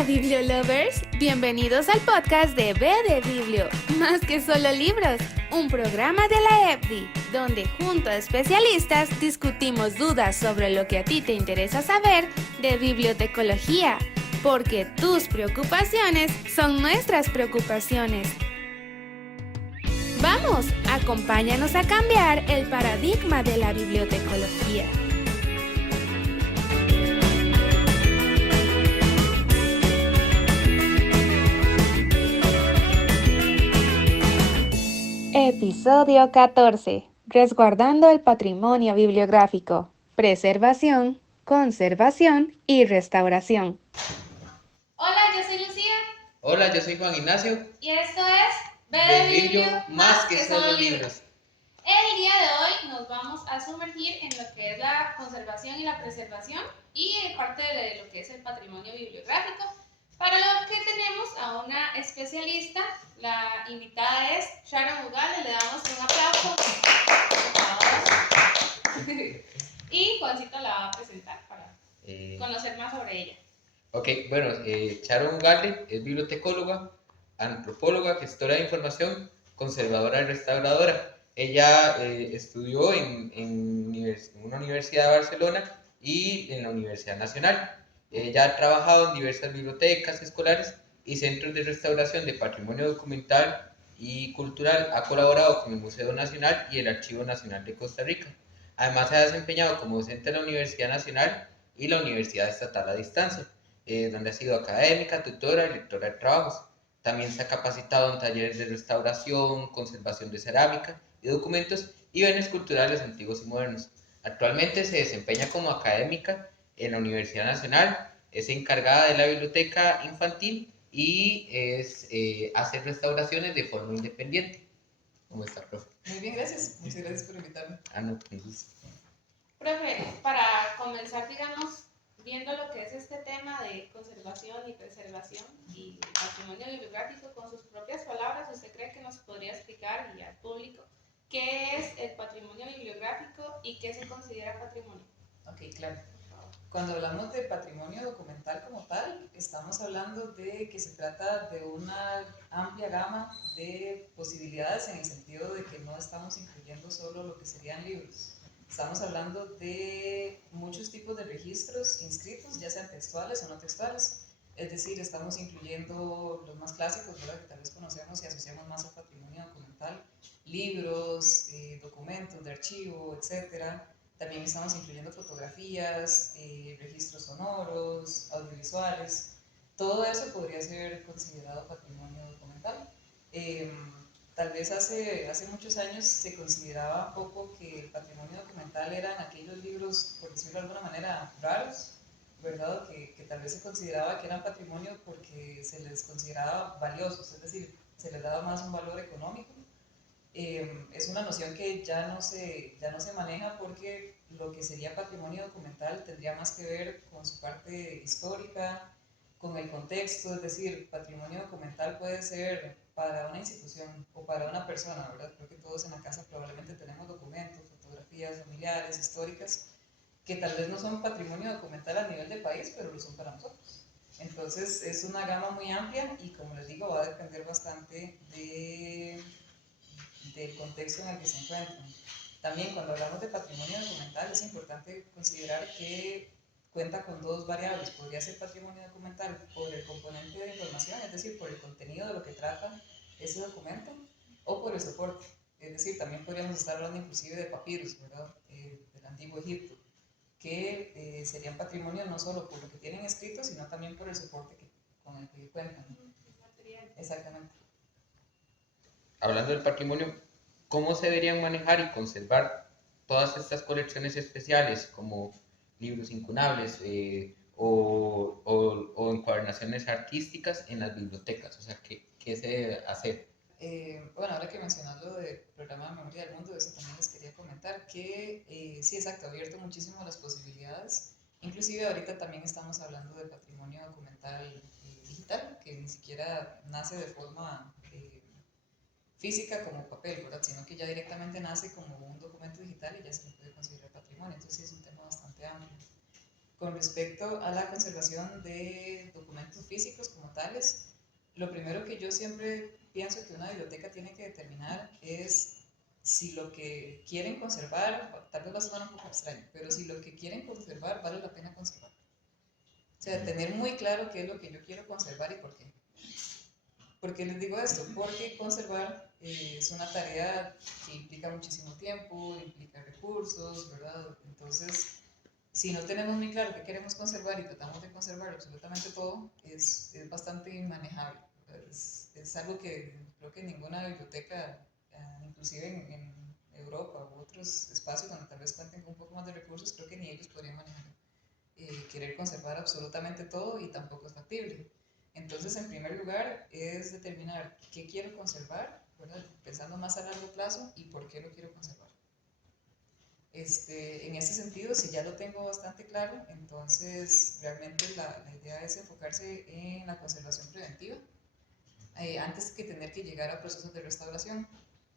Hola Bibliolovers, bienvenidos al podcast de B de Biblio, más que solo libros, un programa de la EBDI, donde junto a especialistas discutimos dudas sobre lo que a ti te interesa saber de bibliotecología, porque tus preocupaciones son nuestras preocupaciones. Vamos, acompáñanos a cambiar el paradigma de la bibliotecología. Episodio 14. Resguardando el patrimonio bibliográfico. Preservación, conservación y restauración. Hola, yo soy Lucía. Hola, yo soy Juan Ignacio. Y esto es B De de Biblio, Biblio, más que solo libros. El día de hoy nos vamos a sumergir en lo que es la conservación y la preservación y parte de lo que es el patrimonio bibliográfico. Para lo que tenemos a una especialista, la invitada es Sharon Ugale, le damos un aplauso. Y Juancito la va a presentar para conocer más sobre ella. Ok, bueno, Sharon Ugalde es bibliotecóloga, antropóloga, gestora de información, conservadora y restauradora. Ella estudió en una universidad de Barcelona y en la Universidad Nacional. Ella ha trabajado en diversas bibliotecas escolares y centros de restauración de patrimonio documental y cultural. Ha colaborado con el Museo Nacional y el Archivo Nacional de Costa Rica. Además, se ha desempeñado como docente de la Universidad Nacional y la Universidad Estatal a Distancia, donde ha sido académica, tutora y lectora de trabajos. También se ha capacitado en talleres de restauración, conservación de cerámica y documentos y bienes culturales antiguos y modernos. Actualmente se desempeña como académica en la Universidad Nacional, es encargada de la biblioteca infantil y hace restauraciones de forma independiente. ¿Cómo está, profe? Muy bien, gracias. Muchas gracias por invitarme. No, con gusto. Profe, para comenzar, digamos, viendo lo que es este tema de conservación y preservación y patrimonio bibliográfico con sus propias palabras, ¿usted cree que nos podría explicar y al público qué es el patrimonio bibliográfico y qué se considera patrimonio? Ok, claro. Cuando hablamos de patrimonio documental como tal, estamos hablando de que se trata de una amplia gama de posibilidades en el sentido de que no estamos incluyendo solo lo que serían libros. Estamos hablando de muchos tipos de registros inscritos, ya sean textuales o no textuales. Es decir, estamos incluyendo los más clásicos, ¿verdad?, que tal vez conocemos y asociamos más al patrimonio documental, libros, documentos de archivo, etcétera. También estamos incluyendo fotografías, registros sonoros, audiovisuales. Todo eso podría ser considerado patrimonio documental. Tal vez hace muchos años se consideraba un poco que el patrimonio documental eran aquellos libros, por decirlo de alguna manera, raros, ¿verdad? Que tal vez se consideraba que eran patrimonio porque se les consideraba valiosos, es decir, se les daba más un valor económico. Es una noción que ya no se maneja porque lo que sería patrimonio documental tendría más que ver con su parte histórica, con el contexto, es decir, patrimonio documental puede ser para una institución o para una persona, ¿verdad? Creo que todos en la casa probablemente tenemos documentos, fotografías familiares, históricas, que tal vez no son patrimonio documental a nivel del país, pero lo son para nosotros. Entonces es una gama muy amplia y, como les digo, va a depender bastante del contexto en el que se encuentran. También, cuando hablamos de patrimonio documental, es importante considerar que cuenta con dos variables. Podría ser patrimonio documental por el componente de información, es decir, por el contenido de lo que trata ese documento, o por el soporte. Es decir, también podríamos estar hablando inclusive de papiros, ¿verdad?, del antiguo Egipto, que serían patrimonio no solo por lo que tienen escrito, sino también por el soporte con el que cuentan. Exactamente. Hablando del patrimonio, ¿cómo se deberían manejar y conservar todas estas colecciones especiales como libros incunables o encuadernaciones artísticas en las bibliotecas? O sea, ¿qué se debe hacer? Bueno, ahora que mencionas lo del programa de Memoria del Mundo, eso también les quería comentar que sí, exacto, ha abierto muchísimo las posibilidades. Inclusive ahorita también estamos hablando de patrimonio documental digital, que ni siquiera nace de forma física como papel, ¿verdad?, sino que ya directamente nace como un documento digital y ya se le puede considerar patrimonio. Entonces sí, es un tema bastante amplio. con respecto a la conservación de documentos físicos como tales, lo primero que yo siempre pienso que una biblioteca tiene que determinar es si lo que quieren conservar, tal vez va a sonar un poco extraño, pero si lo que quieren conservar vale la pena conservar. O sea, tener muy claro qué es lo que yo quiero conservar y por qué. ¿Por qué les digo esto? Porque conservar es una tarea que implica muchísimo tiempo, implica recursos, ¿verdad? Entonces, si no tenemos muy claro qué queremos conservar y tratamos de conservar absolutamente todo, es bastante inmanejable. Es algo que creo que ninguna biblioteca, inclusive en Europa u otros espacios donde tal vez cuenten con un poco más de recursos, creo que ni ellos podrían manejar. Querer conservar absolutamente todo y tampoco es factible. Entonces, en primer lugar, es determinar qué quiero conservar, ¿verdad? Pensando más a largo plazo y por qué lo quiero conservar. En ese sentido, si ya lo tengo bastante claro, entonces realmente la idea es enfocarse en la conservación preventiva antes que tener que llegar a procesos de restauración,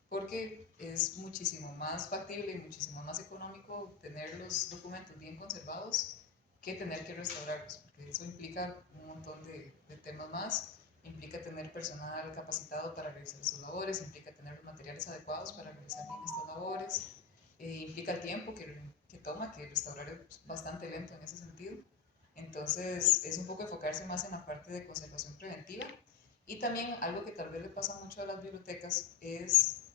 porque es muchísimo más factible y muchísimo más económico tener los documentos bien conservados que tener que restaurarlos, porque eso implica un montón de temas más, implica tener personal capacitado para realizar estas labores, implica tener los materiales adecuados para realizar bien estas labores, implica el tiempo que toma, que restaurar es bastante lento en ese sentido. Entonces es un poco enfocarse más en la parte de conservación preventiva. Y también algo que tal vez le pasa mucho a las bibliotecas es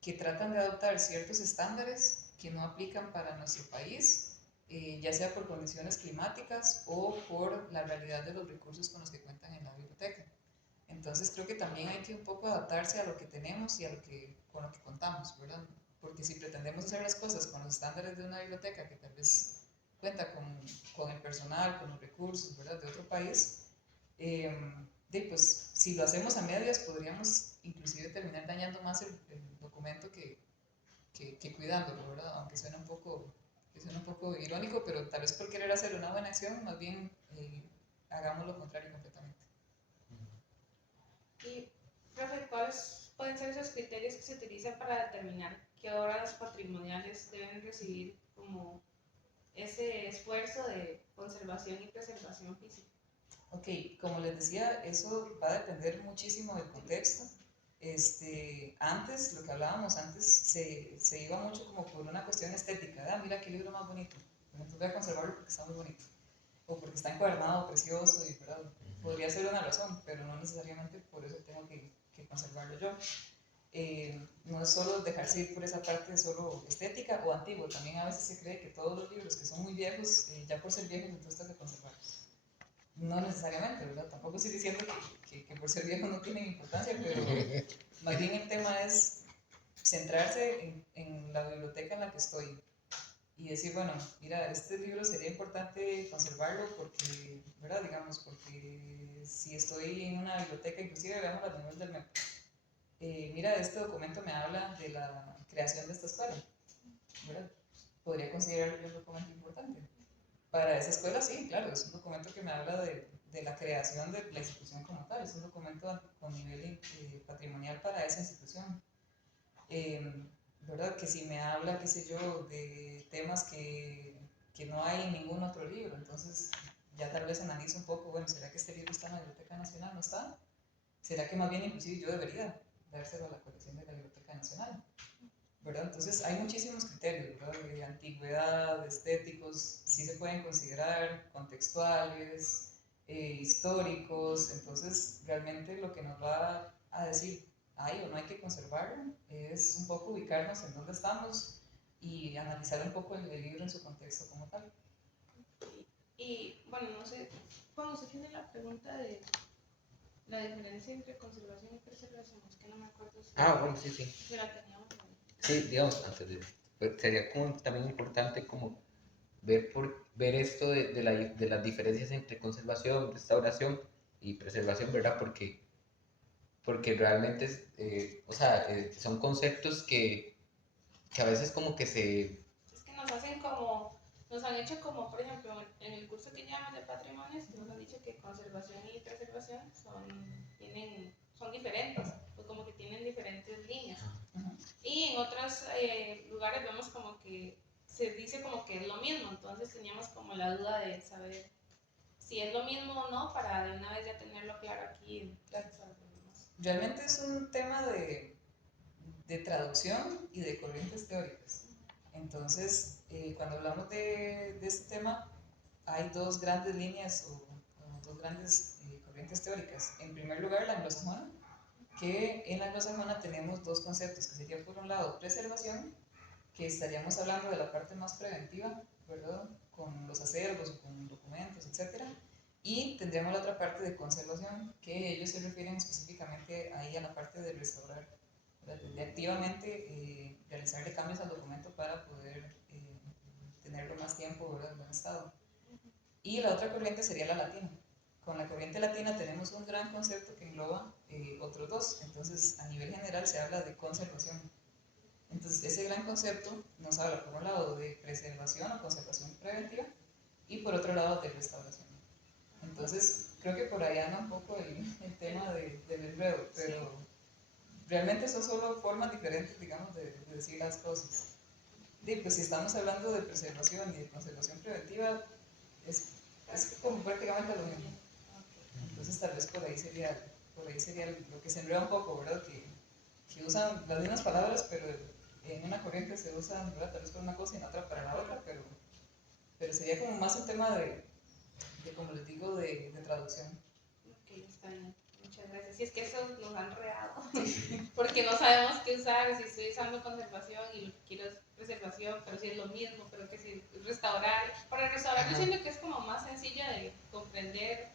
que tratan de adoptar ciertos estándares que no aplican para nuestro país, ya sea por condiciones climáticas o por la realidad de los recursos con los que cuentan en la biblioteca. Entonces creo que también hay que un poco adaptarse a lo que tenemos y a con lo que contamos, ¿verdad? Porque si pretendemos hacer las cosas con los estándares de una biblioteca que tal vez cuenta con el personal, con los recursos, ¿verdad? De otro país, pues si lo hacemos a medias podríamos inclusive terminar dañando más el documento que cuidándolo, ¿verdad? Aunque suena un poco irónico, pero tal vez por querer hacer una buena acción, más bien hagamos lo contrario completamente. Y, profe, ¿cuáles pueden ser esos criterios que se utilizan para determinar qué obras patrimoniales deben recibir como ese esfuerzo de conservación y preservación física? Ok, como les decía, eso va a depender muchísimo del contexto. Antes, lo que hablábamos antes, se iba mucho como por una cuestión estética. Mira qué libro más bonito. Entonces voy a conservarlo porque está muy bonito. O porque está encuadernado, precioso, y ¿verdad? Podría ser una razón, pero no necesariamente por eso tengo que conservarlo yo. No es solo dejarse ir por esa parte solo estética o antiguo. También a veces se cree que todos los libros que son muy viejos, ya por ser viejos, entonces tengo que conservarlos. No necesariamente, ¿verdad? Tampoco estoy diciendo que por ser viejo no tienen importancia, pero más bien el tema es centrarse en la biblioteca en la que estoy y decir, bueno, mira, este libro sería importante conservarlo porque, ¿verdad? Digamos, porque si estoy en una biblioteca, inclusive veamos las niveles del MEP, mira, este documento me habla de la creación de esta escuela, ¿verdad? Podría considerarlo un documento importante. Para esa escuela, sí, claro, es un documento que me habla de la creación de la institución como tal, es un documento con nivel patrimonial para esa institución. ¿Verdad? Que si me habla, qué sé yo, de temas que no hay en ningún otro libro, entonces ya tal vez analizo un poco, bueno, ¿será que este libro está en la Biblioteca Nacional? ¿No está? ¿Será que más bien inclusive yo debería dárselo a la colección de la Biblioteca Nacional? ¿Verdad? Entonces hay muchísimos criterios, ¿verdad? De antigüedad, estéticos, sí se pueden considerar, contextuales, históricos, entonces realmente lo que nos va a decir hay o no hay que conservarlo es un poco ubicarnos en dónde estamos y analizar un poco el libro en su contexto como tal. Y bueno, no sé, cuando se tiene la pregunta de la diferencia entre conservación y preservación, es que no me acuerdo si, Bueno, sí. si la teníamos. Sí, digamos, antes de... pues, sería como también importante como ver esto de las diferencias entre conservación, restauración y preservación, ¿verdad? Porque realmente, o sea, son conceptos que a veces como que se... Es que nos hacen como, nos han hecho como, por ejemplo, en el curso que llamamos de patrimonios, nos han dicho que conservación y preservación son diferentes, pues como que tienen diferentes líneas. Y en otros lugares vemos como que se dice como que es lo mismo, entonces teníamos como la duda de saber si es lo mismo o no, para de una vez ya tenerlo claro aquí. Realmente es un tema de traducción y de corrientes teóricas. Entonces, cuando hablamos de este tema, hay dos grandes líneas o dos grandes corrientes teóricas. En primer lugar, la anglosajona, que en la anglosajona tenemos dos conceptos, que sería por un lado preservación, que estaríamos hablando de la parte más preventiva, ¿verdad? Con los acervos, con documentos, etc. Y tendríamos la otra parte de conservación, que ellos se refieren específicamente ahí a la parte de restaurar, ¿verdad? De activamente realizarle cambios al documento para poder tenerlo más tiempo, ¿verdad? En buen estado. Y la otra corriente sería la latina. Con la corriente latina tenemos un gran concepto que engloba otros dos. Entonces, a nivel general se habla de conservación. Entonces, ese gran concepto nos habla, por un lado, de preservación o conservación preventiva y por otro lado, de restauración. Entonces, creo que por ahí anda un poco el tema del enredo, pero realmente son solo formas diferentes, digamos, de decir las cosas. Y pues si estamos hablando de preservación y de conservación preventiva, es como prácticamente lo mismo. Entonces tal vez por ahí sería lo que se enreda un poco, ¿verdad? Que usan las mismas palabras, pero en una corriente se usan, ¿verdad? Tal vez para una cosa y en otra para la otra, pero sería como más un tema de como les digo, de traducción. Ok, está bien. Muchas gracias. Si es que eso nos han enredado, porque no sabemos qué usar, si estoy usando conservación y lo que quiero es preservación, pero si es lo mismo, pero que si restaurar. Para restaurar yo siento que es como más sencillo de comprender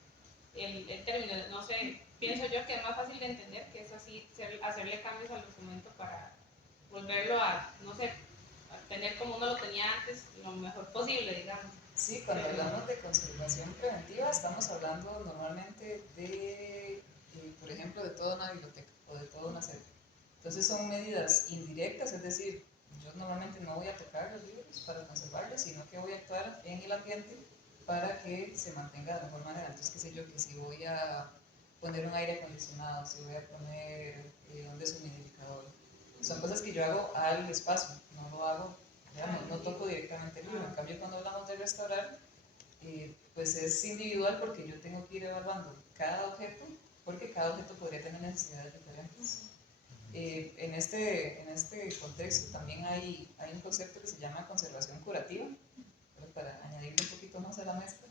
el término, no sé, pienso yo que es más fácil de entender, que es así, hacerle cambios al documento para volverlo a, no sé, a tener como uno lo tenía antes, lo mejor posible, digamos. Sí, cuando hablamos de conservación preventiva estamos hablando normalmente de, por ejemplo, de toda una biblioteca o de toda una sede. Entonces son medidas indirectas, es decir, yo normalmente no voy a tocar los libros para conservarlos, sino que voy a actuar en el ambiente para que se mantenga de mejor manera. Entonces, qué sé yo, que si voy a poner un aire acondicionado, si voy a poner un deshumidificador, son cosas que yo hago al espacio, no lo hago, digamos, no toco directamente el libro. En cambio, cuando hablamos de restaurar, pues es individual porque yo tengo que ir evaluando cada objeto, porque cada objeto podría tener necesidades diferentes. En este contexto también hay un concepto que se llama conservación curativa, para añadirle un poquito más a la mezcla,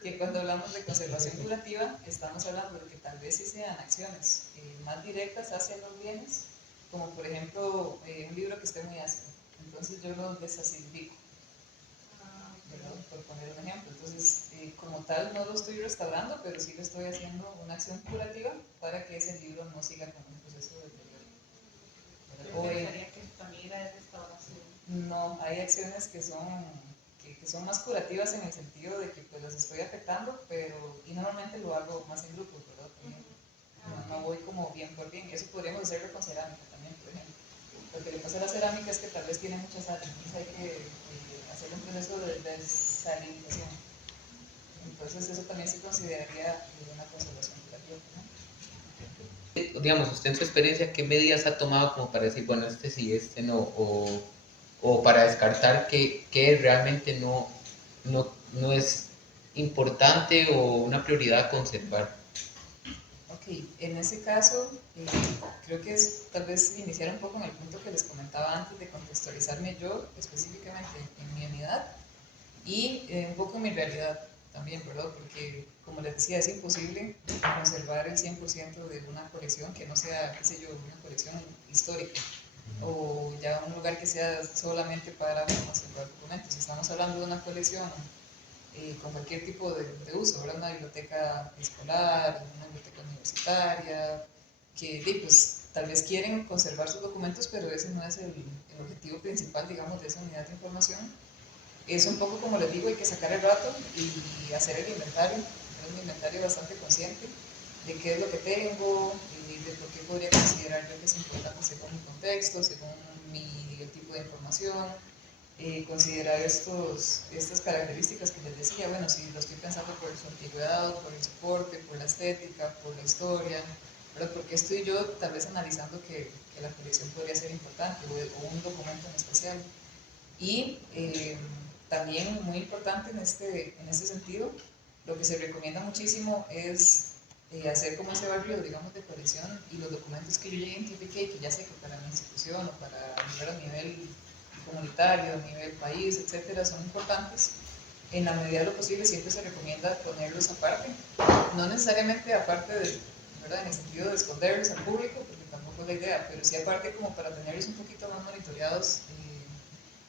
que cuando hablamos de conservación curativa estamos hablando de que tal vez sí sean acciones más directas hacia los bienes, como por ejemplo un libro que esté muy ácido, entonces yo lo desacidifico, ¿verdad? Por poner un ejemplo. Entonces, como tal no lo estoy restaurando, pero sí lo estoy haciendo una acción curativa para que ese libro no siga con un proceso de deterioro. Yo pensaría que también era de restauración. No, hay acciones que son más curativas en el sentido de que pues las estoy afectando, y normalmente lo hago más en grupos, ¿verdad? No voy como bien por bien. Eso podríamos hacerlo con cerámica también, por ejemplo. Lo que le pasa a la cerámica es que tal vez tiene mucha sal, entonces hay que hacer un proceso de desalinización. Entonces eso también se consideraría una conservación curativa, ¿no? Digamos, usted en su experiencia, ¿qué medidas ha tomado como para decir, bueno, este sí, este no? O para descartar que realmente no es importante o una prioridad conservar. Ok, en ese caso, creo que es tal vez iniciar un poco en el punto que les comentaba antes de contextualizarme yo específicamente en mi unidad y un poco en mi realidad también, ¿verdad? Porque, como les decía, es imposible conservar el 100% de una colección que no sea, qué sé yo, una colección histórica o ya un lugar que sea solamente para conservar documentos. Si estamos hablando de una colección con cualquier tipo de uso, ¿verdad? Una biblioteca escolar, una biblioteca universitaria, que pues, tal vez quieren conservar sus documentos, pero ese no es el objetivo principal, digamos, de esa unidad de información. Es un poco como les digo, hay que sacar el rato y hacer el inventario, un inventario bastante consciente de qué es lo que tengo, de por qué podría considerar yo que es importante según mi contexto, según el tipo de información, considerar estas características que les decía, bueno, si lo estoy pensando por su antigüedad, por el soporte, por la estética, por la historia, ¿verdad? Porque estoy yo tal vez analizando que la colección podría ser importante o un documento en especial. Y también muy importante en este sentido, lo que se recomienda muchísimo es hacer como ese barrio, digamos, de colección, y los documentos que yo ya identifiqué y que ya sé que para mi institución o para a nivel comunitario, a nivel país, etcétera, son importantes. En la medida de lo posible siempre se recomienda ponerlos aparte, no necesariamente aparte de, ¿verdad? En el sentido de esconderlos al público, porque tampoco es la idea, pero sí aparte como para tenerlos un poquito más monitoreados,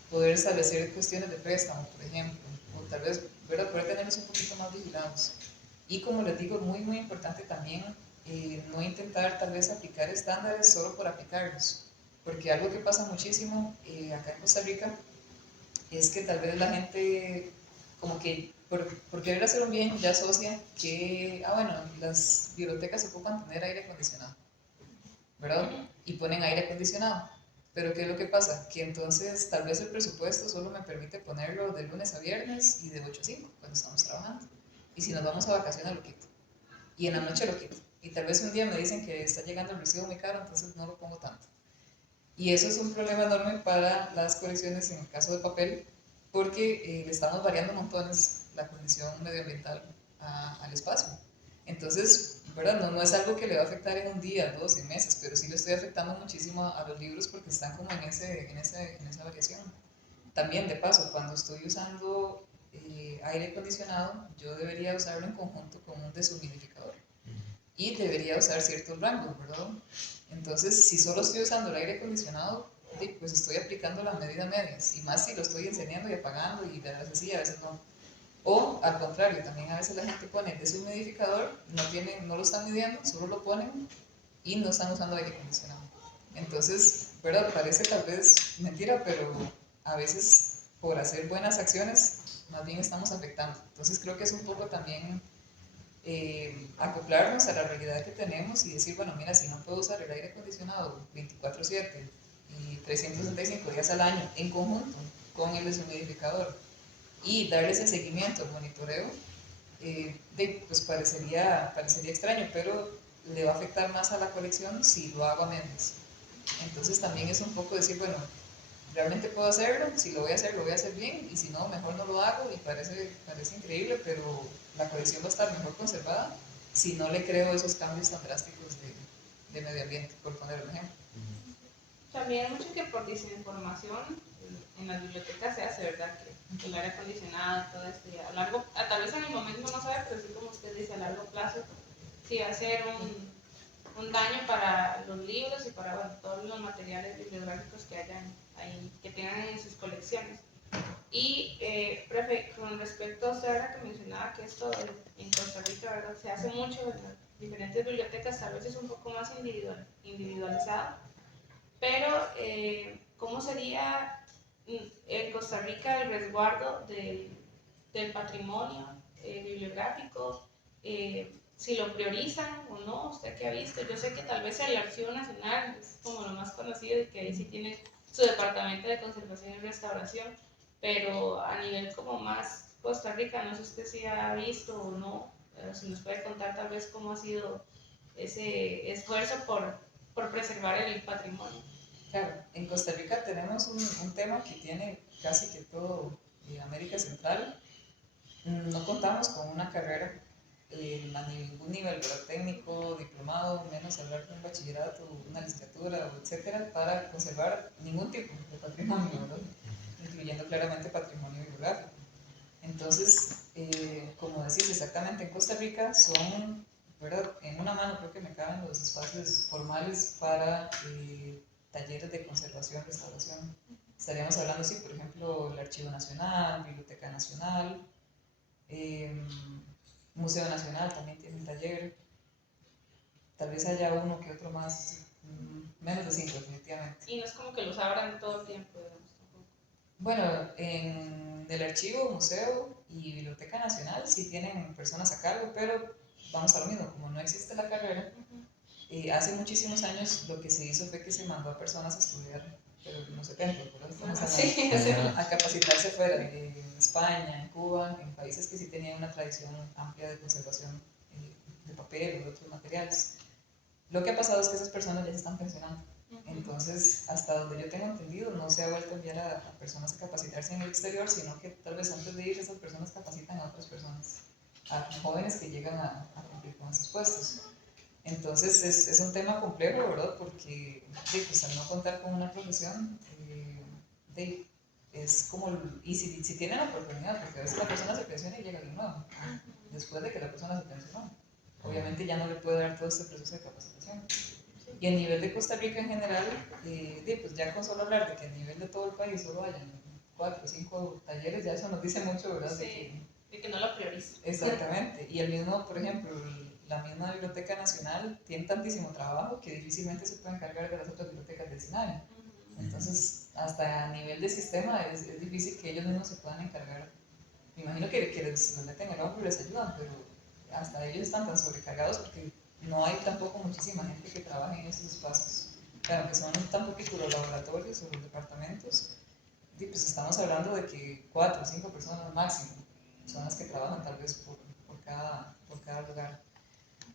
poder establecer cuestiones de préstamo, por ejemplo, o tal vez, ¿verdad? Poder tenerlos un poquito más vigilados. Y como les digo, muy, muy importante también no intentar tal vez aplicar estándares solo por aplicarlos, porque algo que pasa muchísimo acá en Costa Rica es que tal vez la gente como que por querer hacer un bien ya asocia que, bueno, las bibliotecas ocupan tener aire acondicionado, ¿verdad? Y ponen aire acondicionado. Pero ¿qué es lo que pasa? Que entonces tal vez el presupuesto solo me permite ponerlo de lunes a viernes y de 8 a 5 cuando estamos trabajando. Y si nos vamos a vacaciones lo quito. Y en la noche lo quito. Y tal vez un día me dicen que está llegando el recibo muy caro, entonces no lo pongo tanto. Y eso es un problema enorme para las colecciones en el caso de papel, porque le estamos variando montones la condición medioambiental al espacio. Entonces, ¿verdad? No es algo que le va a afectar en un día, 12 meses, pero sí le estoy afectando muchísimo a los libros porque están como en esa variación. También, de paso, cuando estoy usando aire acondicionado, yo debería usarlo en conjunto con un deshumidificador y debería usar ciertos rangos, ¿verdad? Entonces, si solo estoy usando el aire acondicionado, pues estoy aplicando la medida medias, y más si lo estoy encendiendo y apagando, y a veces sí, a veces no. O al contrario, también a veces la gente pone el deshumidificador, no lo están midiendo, solo lo ponen y no están usando aire acondicionado. Entonces, ¿verdad? Parece tal vez mentira, pero a veces por hacer buenas acciones, más bien estamos afectando. Entonces creo que es un poco también acoplarnos a la realidad que tenemos y decir, bueno, mira, si no puedo usar el aire acondicionado 24/7 y 365 días al año en conjunto con el deshumidificador y darle ese seguimiento, el monitoreo, pues parecería extraño, pero le va a afectar más a la colección si lo hago a medias. Entonces también es un poco decir, bueno, realmente puedo hacerlo, si lo voy a hacer, lo voy a hacer bien, y si no, mejor no lo hago, y parece increíble, pero la colección va a estar mejor conservada si no le creo esos cambios tan drásticos de medio ambiente, por poner un ejemplo. También hay mucho que por desinformación en las bibliotecas se hace, ¿verdad? Que el aire acondicionado, todo esto, y tal vez en el momento no sabe, pero sí como usted dice, a largo plazo, sí va a ser un daño para los libros y para, bueno, todos los materiales bibliográficos que hayan ahí, que tengan en sus colecciones. Y profe, con respecto a usted ahora que mencionaba que esto en Costa Rica, ¿verdad? Se hace mucho en las diferentes bibliotecas, tal vez es un poco más individualizado, pero ¿cómo sería en Costa Rica el resguardo del patrimonio bibliográfico? Si lo priorizan o no, usted qué ha visto. Yo sé que tal vez el Archivo Nacional es como lo más conocido y que ahí sí tiene su departamento de conservación y restauración, pero a nivel como más Costa Rica, no sé usted si ha visto o no, si nos puede contar tal vez cómo ha sido ese esfuerzo por preservar el patrimonio. Claro, en Costa Rica tenemos un tema que tiene casi que todo América Central. No contamos con una carrera a ningún nivel, ¿verdad? Técnico, diplomado, menos hablar de un bachillerato, una licenciatura, etcétera, para conservar ningún tipo de patrimonio, ¿verdad? Incluyendo claramente patrimonio bibliográfico. Entonces, como decís exactamente, en Costa Rica son, ¿verdad? En una mano creo que me caben los espacios formales para talleres de conservación, restauración. Estaríamos hablando, sí, por ejemplo, el Archivo Nacional, Biblioteca Nacional, Museo Nacional también tiene un taller. Tal vez haya uno que otro más, menos de 5 definitivamente. Y no es como que los abran todo el tiempo, digamos, tampoco. Bueno, en el archivo, museo y Biblioteca Nacional sí tienen personas a cargo, pero vamos a lo mismo, como no existe la carrera, hace muchísimos años lo que se hizo fue que se mandó a personas a estudiar, pero en los 70, ¿verdad? Estamos a capacitarse fuera, en España, en Cuba, en países que sí tenían una tradición amplia de conservación de papel o de otros materiales. Lo que ha pasado es que esas personas ya se están pensionando. Entonces, hasta donde yo tengo entendido, no se ha vuelto a enviar a personas a capacitarse en el exterior, sino que tal vez antes de ir esas personas capacitan a otras personas, a jóvenes que llegan a cumplir con esos puestos. Entonces es un tema complejo, ¿verdad? Porque pues, al no contar con una profesión, es como, y si tienen la oportunidad, porque a veces la persona se pensiona y llega de nuevo, después de que la persona se pensionó. Obviamente ya no le puede dar todo este proceso de capacitación. Y a nivel de Costa Rica en general, pues ya con solo hablar de que a nivel de todo el país solo hayan 4 o 5 talleres, ya eso nos dice mucho, ¿verdad? Sí, de que no lo prioriza. Exactamente. Y el mismo, por ejemplo, la misma Biblioteca Nacional tiene tantísimo trabajo que difícilmente se puede encargar de las otras bibliotecas del SINAE. Entonces, hasta a nivel de sistema es difícil que ellos mismos se puedan encargar. Me imagino que les meten el hombro y les ayudan, pero hasta ellos están tan sobrecargados porque no hay tampoco muchísima gente que trabaje en esos espacios. Claro, que son tan poquitos los laboratorios o los departamentos, pues estamos hablando de que 4 o 5 personas máximo son las que trabajan tal vez por cada lugar.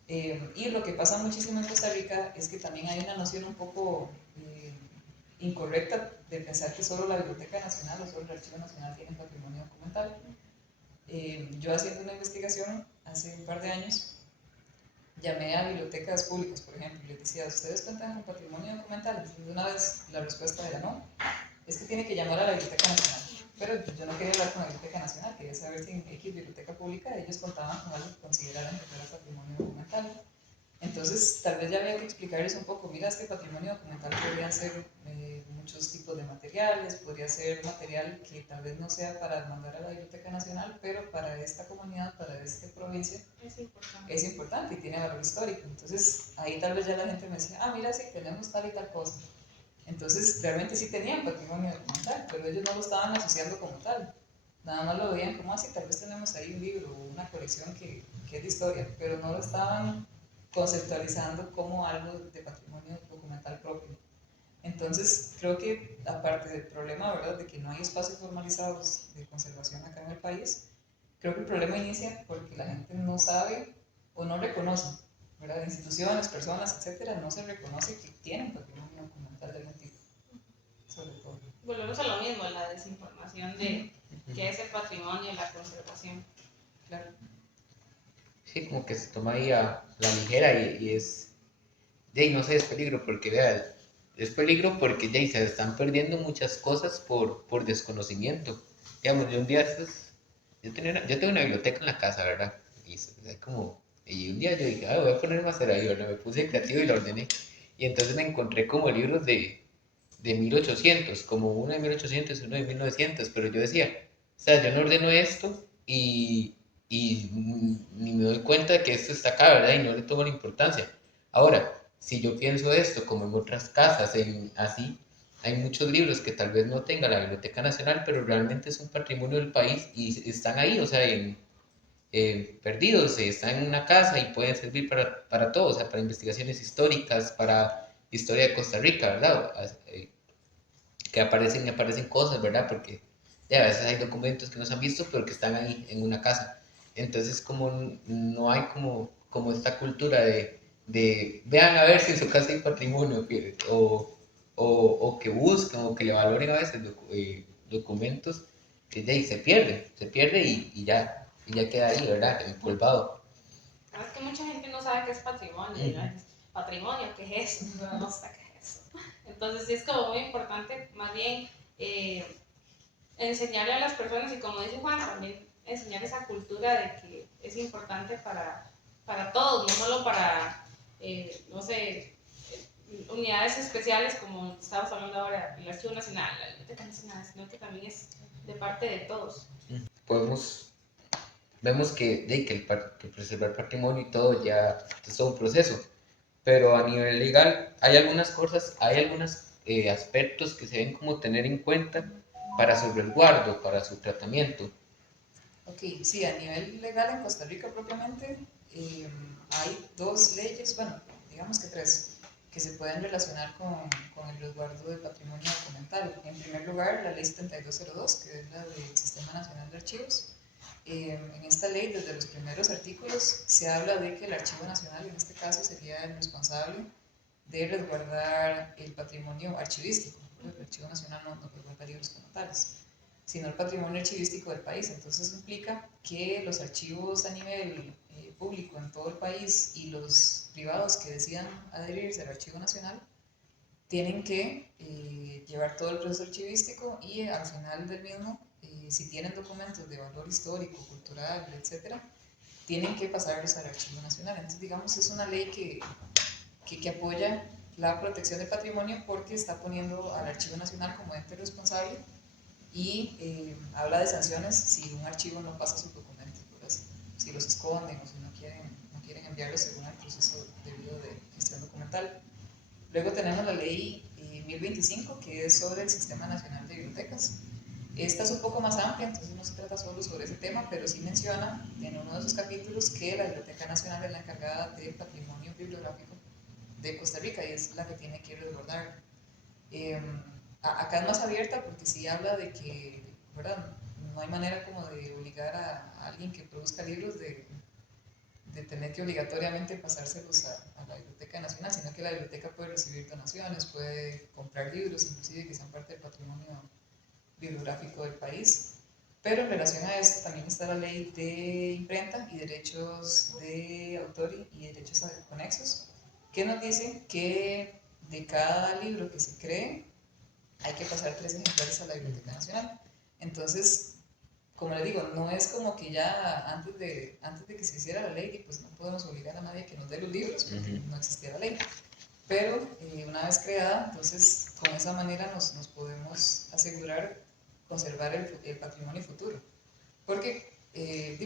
Y lo que pasa muchísimo en Costa Rica es que también hay una noción un poco incorrecta de pensar que solo la Biblioteca Nacional o solo el Archivo Nacional tiene patrimonio documental. Yo haciendo una investigación hace un par de años, llamé a bibliotecas públicas, por ejemplo, y les decía, ¿ustedes cuentan con patrimonio documental? Y de una vez la respuesta era no, es que tiene que llamar a la Biblioteca Nacional. Pero yo no quería hablar con la Biblioteca Nacional, quería saber si en X biblioteca pública ellos contaban con algo que consideraran que fuera patrimonio documental. Entonces, tal vez ya había que explicarles un poco, mira, es que patrimonio documental podría ser muchos tipos de materiales, podría ser material que tal vez no sea para mandar a la Biblioteca Nacional, pero para esta comunidad, para esta provincia, es importante y tiene valor histórico. Entonces, ahí tal vez ya la gente me decía, ah, mira, sí, tenemos tal y tal cosa. Entonces, realmente sí tenían patrimonio documental, pero ellos no lo estaban asociando como tal. Nada más lo veían como así, tal vez tenemos ahí un libro o una colección que es de historia, pero no lo estaban conceptualizando como algo de patrimonio documental propio. Entonces, creo que aparte del problema, ¿verdad?, de que no hay espacios formalizados de conservación acá en el país, creo que el problema inicia porque la gente no sabe o no reconoce, ¿verdad?, instituciones, personas, etcétera, no se reconoce que tienen patrimonio documental de algún tipo, sobre todo. Volvemos a lo mismo, la desinformación de qué es el patrimonio y la conservación. Claro. Sí, como que se toma ahí a la ligera y es, de ahí no sé, es peligro porque, vea, es peligro porque ya se están perdiendo muchas cosas por desconocimiento. Digamos, yo un día, yo tengo una biblioteca en la casa, ¿verdad? Y un día yo dije, ah, voy a ponerme a hacer ahí, ¿verdad? Me puse creativo y lo ordené. Y entonces me encontré como libros de 1800, como uno de 1800 y uno de 1900, pero yo decía, o sea, yo no ordeno esto y ni me doy cuenta de que esto está acá, ¿verdad? Y no le tomo la importancia. Ahora, si yo pienso esto, como en otras casas, así, hay muchos libros que tal vez no tenga la Biblioteca Nacional, pero realmente es un patrimonio del país y están ahí, o sea, perdidos, están en una casa y pueden servir para todo, o sea, para investigaciones históricas, para historia de Costa Rica, ¿verdad? Que aparecen cosas, ¿verdad? Porque ya, a veces hay documentos que no se han visto, pero que están ahí en una casa. Entonces, como no hay como esta cultura de vean a ver si en su casa hay patrimonio, o que busquen, o que le valoren a veces documentos, que de ahí se pierde y ya queda ahí, ¿verdad? Empolvado. Es que mucha gente no sabe qué es patrimonio, ¿no? Patrimonio, ¿qué es eso? Pero no sabe qué es eso. Entonces sí es como muy importante, más bien, enseñarle a las personas y como dice Juan, también enseñar esa cultura de que es importante para todos, no solo para, no sé, unidades especiales como estamos hablando ahora, el Archivo Nacional, la Biblioteca Nacional, sino que también es de parte de todos. Vemos que preservar patrimonio y todo ya es todo un proceso, pero a nivel legal hay algunas cosas, hay algunos aspectos que se deben como tener en cuenta para su resguardo, para su tratamiento. Ok, sí, a nivel legal en Costa Rica propiamente hay 2 leyes, bueno, digamos que 3, que se pueden relacionar con el resguardo del patrimonio documental. En primer lugar, la ley 7202, que es la del Sistema Nacional de Archivos. En esta ley, desde los primeros artículos, se habla de que el Archivo Nacional, en este caso, sería el responsable de resguardar el patrimonio archivístico. El Archivo Nacional no resguarda libros como tales, sino el patrimonio archivístico del país. Entonces eso implica que los archivos a nivel público en todo el país y los privados que decidan adherirse al Archivo Nacional tienen que llevar todo el proceso archivístico y al final del mismo, si tienen documentos de valor histórico, cultural, etcétera, tienen que pasarlos al Archivo Nacional. Entonces, digamos, es una ley que apoya la protección del patrimonio porque está poniendo al Archivo Nacional como ente responsable y habla de sanciones si un archivo no pasa sus documentos, pues, si los esconden o si no quieren enviarlos según el proceso debido de gestión documental. Luego tenemos la ley 1025, que es sobre el Sistema Nacional de Bibliotecas. Esta es un poco más amplia, entonces no se trata solo sobre ese tema, pero sí menciona en uno de sus capítulos que la Biblioteca Nacional es la encargada del patrimonio bibliográfico de Costa Rica y es la que tiene que resguardar. Acá es más abierta porque sí habla de que, ¿verdad? No hay manera como de obligar a alguien que produzca libros de tener que obligatoriamente pasárselos a la Biblioteca Nacional, sino que la biblioteca puede recibir donaciones, puede comprar libros, inclusive que sean parte del patrimonio bibliográfico del país. Pero en relación a esto también está la ley de imprenta y derechos de autor y derechos conexos, que nos dice que de cada libro que se cree hay que pasar 3 ejemplares a la Biblioteca Nacional. Entonces, como les digo, no es como que ya antes de que se hiciera la ley, pues no podemos obligar a nadie a que nos dé los libros porque no existía la ley. Pero una vez creada, entonces con esa manera nos podemos asegurar conservar el patrimonio futuro. Porque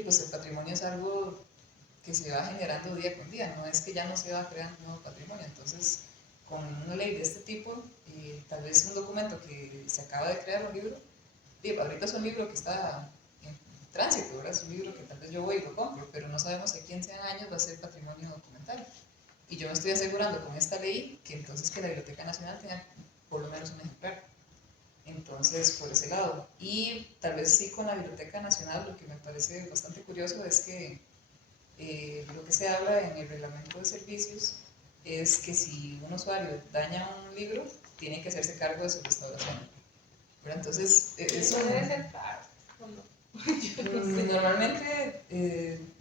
pues el patrimonio es algo que se va generando día con día, no es que ya no se va creando nuevo patrimonio. Entonces, con una ley de este tipo, tal vez un documento que se acaba de crear, un libro, ahorita es un libro que está en tránsito, ¿verdad? Es un libro que tal vez yo voy y lo compro, pero no sabemos si aquí en 100 años va a ser patrimonio documental. Y yo me estoy asegurando con esta ley que entonces que la Biblioteca Nacional tenga por lo menos un ejemplar. Entonces, por ese lado. Y tal vez sí con la Biblioteca Nacional, lo que me parece bastante curioso es que lo que se habla en el reglamento de servicios es que si un usuario daña un libro, tiene que hacerse cargo de su restauración. ¿Verdad? Entonces, eso debe ser caro. normalmente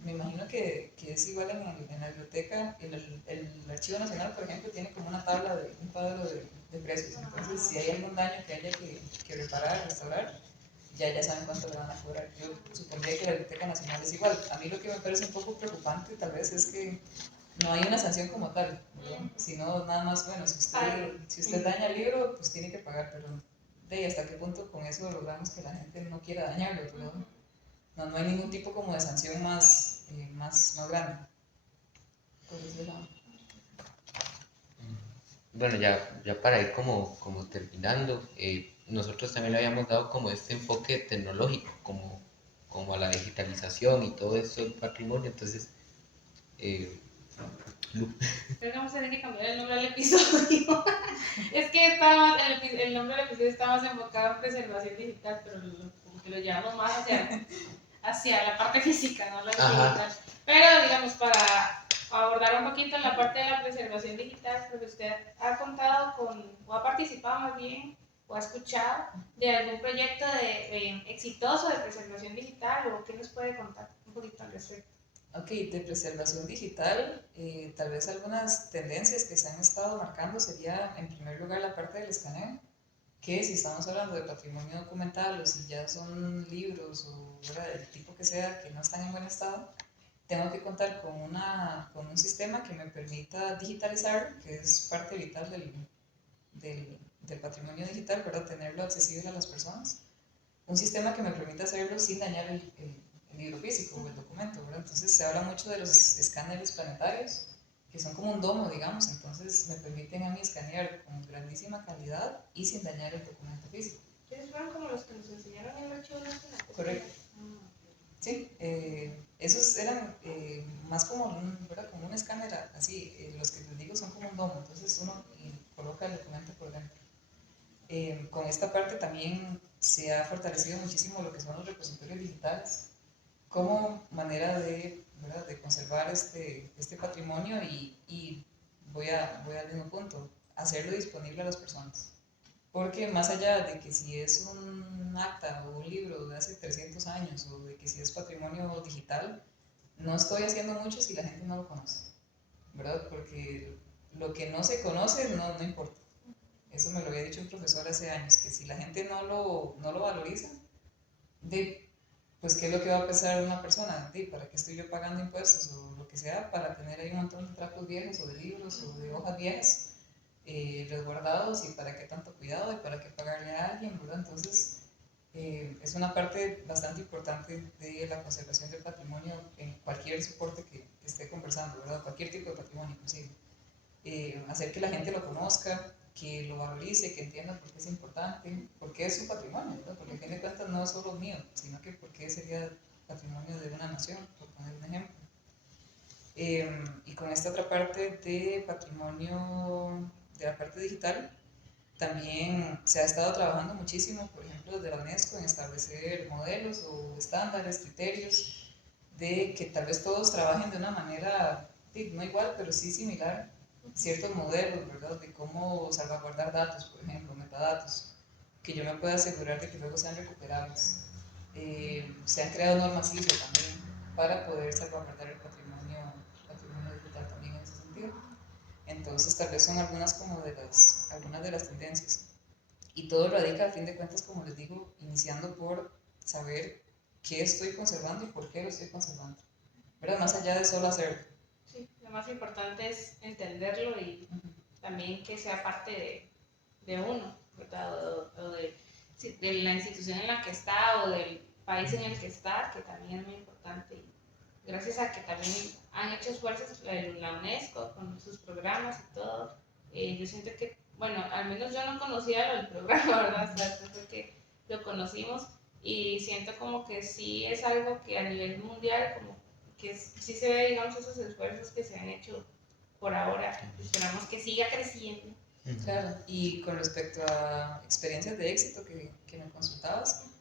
me imagino que es igual en la biblioteca. El Archivo Nacional, por ejemplo, tiene como un cuadro de precios. Entonces, si hay algún daño que haya que reparar, restaurar, ya saben cuánto le van a cobrar. Yo supondría que la Biblioteca Nacional es igual. A mí lo que me parece un poco preocupante tal vez es que no hay una sanción como tal, ¿verdad? Sino nada más, bueno, si usted daña el libro, pues tiene que pagar, pero hasta qué punto con eso logramos que la gente no quiera dañarlo, ¿verdad? No hay ningún tipo como de sanción más grande. Por ese lado. Bueno, ya para ir como terminando, nosotros también le habíamos dado como este enfoque tecnológico, como a la digitalización y todo eso del patrimonio. Entonces, Creo que vamos a tener que cambiar el nombre del episodio. Es que el nombre del episodio está más enfocado en preservación digital, pero como que lo llevamos más hacia la parte física, no la digital. Pero digamos, para abordar un poquito la parte de la preservación digital, porque usted ha contado o ha participado más bien, o ha escuchado de algún proyecto exitoso de preservación digital, o qué nos puede contar un poquito al respecto. Ok, de preservación digital, tal vez algunas tendencias que se han estado marcando sería, en primer lugar, la parte del escaneo, que si estamos hablando de patrimonio documental o si ya son libros o del tipo que sea que no están en buen estado, tengo que contar con un sistema que me permita digitalizar, que es parte vital del patrimonio digital, ¿verdad? Tenerlo accesible a las personas. Un sistema que me permita hacerlo sin dañar el libro físico o el documento, ¿verdad? Entonces se habla mucho de los escáneres planetarios, que son como un domo, digamos, entonces me permiten a mí escanear con grandísima calidad y sin dañar el documento físico. ¿Esos fueron como los que nos enseñaron en el Archivo Nacional? Correcto. Sí, esos eran más como un escáner así, los que les digo son como un domo, entonces uno coloca el documento por dentro. Con esta parte también se ha fortalecido muchísimo lo que son los repositorios digitales como manera de conservar este patrimonio y voy al mismo punto, hacerlo disponible a las personas. Porque más allá de que si es un acta o un libro de hace 300 años o de que si es patrimonio digital, no estoy haciendo mucho si la gente no lo conoce, ¿verdad? Porque lo que no se conoce no importa. Eso me lo había dicho un profesor hace años, que si la gente no lo valoriza, de, pues qué es lo que va a pensar una persona, de, ¿para qué estoy yo pagando impuestos o lo que sea para tener ahí un montón de trapos viejos o de libros o de hojas viejas resguardados y para qué tanto cuidado y para qué pagarle a alguien, ¿verdad? Entonces, es una parte bastante importante de la conservación del patrimonio en cualquier soporte que esté conversando, ¿verdad? Cualquier tipo de patrimonio, inclusive. Hacer que la gente lo conozca, que lo valorice, que entienda por qué es importante, por qué es su patrimonio, ¿verdad? Porque a fin de cuentas no es solo mío, sino que por qué sería patrimonio de una nación, por poner un ejemplo. Y con esta otra parte de patrimonio, de la parte digital, también se ha estado trabajando muchísimo, por ejemplo, desde la UNESCO, en establecer modelos o estándares, criterios, de que tal vez todos trabajen de una manera, no igual, pero sí similar, ciertos modelos, ¿verdad? De cómo salvaguardar datos, por ejemplo, metadatos, que yo me pueda asegurar de que luego sean recuperables. Se han creado normas ISO también para poder salvaguardar el patrimonio digital también en ese sentido. Entonces, tal vez son algunas como algunas de las tendencias. Y todo radica, a fin de cuentas, como les digo, iniciando por saber qué estoy conservando y por qué lo estoy conservando. ¿Verdad? Más allá de solo hacerlo. Sí, lo más importante es entenderlo y también que sea parte de uno, ¿verdad? O de la institución en la que está o del país en el que está, que también es muy importante. Y gracias a que también han hecho esfuerzos la UNESCO con sus programas y todo, yo siento que, bueno, al menos yo no conocía el programa, ¿verdad? Hasta después fue que lo conocimos y siento como que sí es algo que a nivel mundial, como que sí se ve, digamos, esos esfuerzos que se han hecho por ahora. Esperamos que siga creciendo. Claro, y con respecto a experiencias de éxito que me consultabas,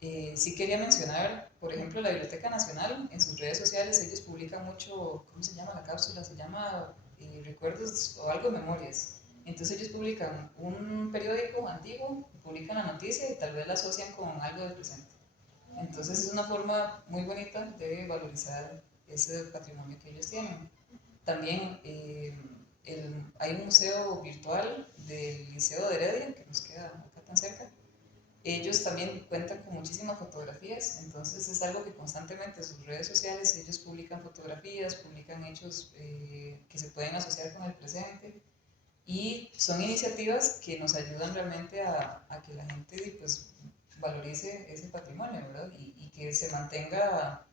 sí quería mencionar, por ejemplo, la Biblioteca Nacional, en sus redes sociales ellos publican mucho, ¿cómo se llama la cápsula? Se llama Recuerdos o algo de Memorias. Entonces ellos publican un periódico antiguo, publican la noticia y tal vez la asocian con algo del presente. Entonces es una forma muy bonita de valorizar ese patrimonio que ellos tienen. También hay un museo virtual del Liceo de Heredia, que nos queda acá tan cerca. Ellos también cuentan con muchísimas fotografías, entonces es algo que constantemente en sus redes sociales ellos publican fotografías, publican hechos que se pueden asociar con el presente y son iniciativas que nos ayudan realmente a que la gente pues, valorice ese patrimonio, ¿verdad? Y que se mantenga,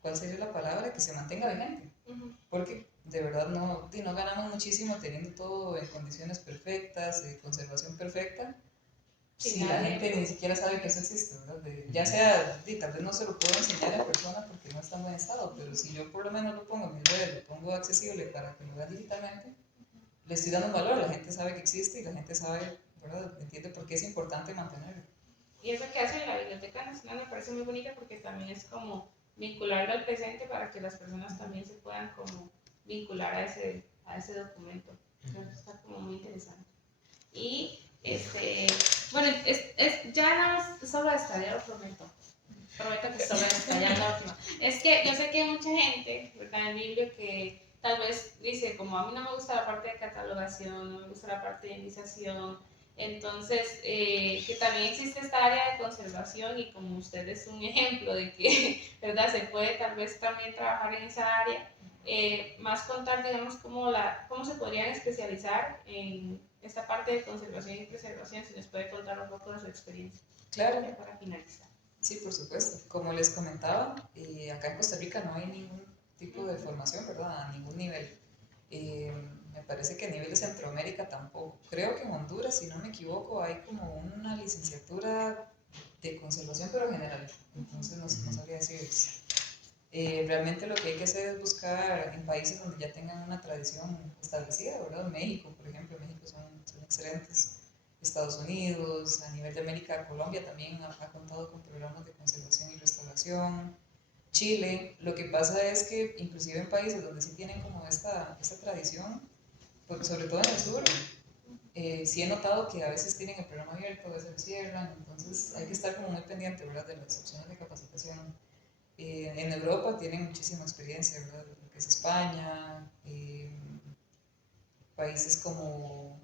¿cuál sería la palabra? Que se mantenga vigente. Porque de verdad no ganamos muchísimo teniendo todo en condiciones perfectas, de conservación perfecta, si la gente ni siquiera sabe que eso existe, ¿verdad? Ya sea, tal vez no se lo puedo enseñar en persona porque no está en buen estado, pero si yo por lo menos lo pongo en mis redes, lo pongo accesible para que lo vean digitalmente, le estoy dando un valor, la gente sabe que existe y la gente sabe, ¿verdad? Entiende por qué es importante mantenerlo. Y eso que hace la Biblioteca Nacional me parece muy bonita porque también es como vincularlo al presente para que las personas también se puedan como vincular a ese documento. Creo que está como muy interesante. Y bueno, ya nada más solo esta, ya lo prometo. Prometo que solo esta, ya la última. Es que yo sé que hay mucha gente, ¿verdad? En Biblio que tal vez dice, como a mí no me gusta la parte de catalogación, no me gusta la parte de indexación, entonces que también existe esta área de conservación y como usted es un ejemplo de que, ¿verdad? Se puede tal vez también trabajar en esa área, más contar, digamos, cómo se podrían especializar en esta parte de conservación y preservación, si nos puede contar un poco de su experiencia. Claro. Para finalizar. Sí, por supuesto. Como les comentaba, acá en Costa Rica no hay ningún tipo de formación, ¿verdad? A ningún nivel. Me parece que a nivel de Centroamérica tampoco. Creo que en Honduras, si no me equivoco, hay como una licenciatura de conservación, pero general. Entonces no sabría decir eso. Realmente lo que hay que hacer es buscar en países donde ya tengan una tradición establecida, ¿verdad? México, por ejemplo, México son excelentes. Estados Unidos, a nivel de América, Colombia también ha contado con programas de conservación y restauración. Chile, lo que pasa es que inclusive en países donde sí tienen como esta tradición, porque sobre todo en el sur, sí he notado que a veces tienen el programa abierto, a veces lo cierran, entonces hay que estar como muy pendiente, ¿verdad?, de las opciones de capacitación. En Europa tienen muchísima experiencia, ¿verdad?, lo que es España, países como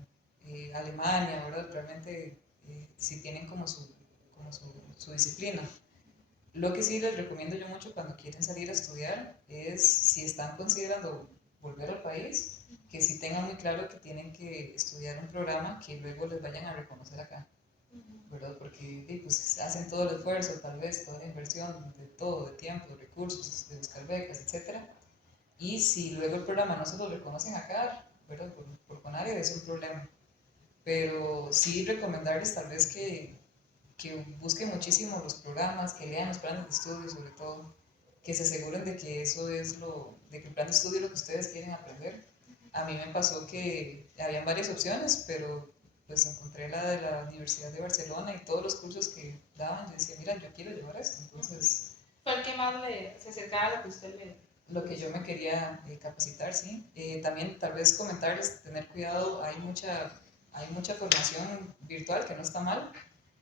Alemania, ¿verdad?, realmente sí tienen como su disciplina. Lo que sí les recomiendo yo mucho cuando quieren salir a estudiar es, si están considerando volver al país, que sí tengan muy claro que tienen que estudiar un programa que luego les vayan a reconocer acá, ¿verdad? Porque pues, hacen todo el esfuerzo, tal vez, toda la inversión de todo, de tiempo, de recursos, de buscar becas, etc. Y si luego el programa no se lo reconocen acá, ¿verdad?, por CONARE, es un problema. Pero sí recomendarles tal vez que busquen muchísimo los programas, que lean los planes de estudio, sobre todo, que se aseguren de que eso es de que el plan de estudio es lo que ustedes quieren aprender. A mí me pasó que habían varias opciones, pero pues encontré la de la Universidad de Barcelona y todos los cursos que daban. Yo decía, mira, yo quiero llevar esto. Entonces, ¿fue el que más se acercaba a lo que usted le... lo que yo me quería capacitar, sí. También tal vez comentarles, tener cuidado, hay mucha formación virtual que no está mal,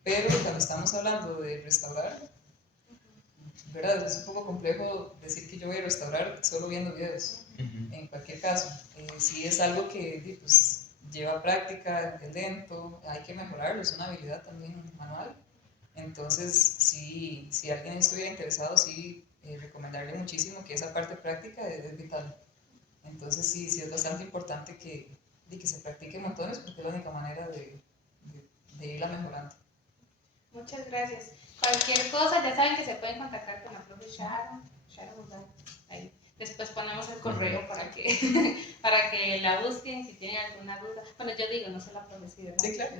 pero cuando estamos hablando de restaurar, ¿verdad?, es un poco complejo decir que yo voy a restaurar solo viendo videos. En cualquier caso, si es algo que pues, lleva práctica, es lento, hay que mejorarlo, es una habilidad también manual. Entonces, si alguien estuviera interesado, sí, recomendarle muchísimo que esa parte práctica es vital. Entonces, sí es bastante importante que se practique montones, porque es la única manera de irla mejorando. Muchas gracias. Cualquier cosa, ya saben que se pueden contactar con la profe Sharon, ahí. Después ponemos el correo para que la busquen si tienen alguna duda. Bueno, yo digo, no sé la profe, sí, ¿verdad? Sí, claro.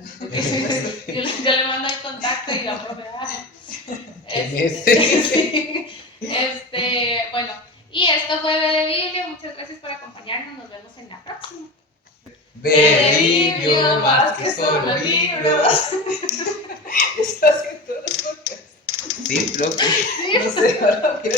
Yo le mando el contacto y la profe, bueno, y esto fue B de Biblio. Muchas gracias por acompañarnos. Nos vemos en la próxima. B de Biblio, más que solo libros. Está haciendo los podcasts. Sí, profe. No sé, ahora voy a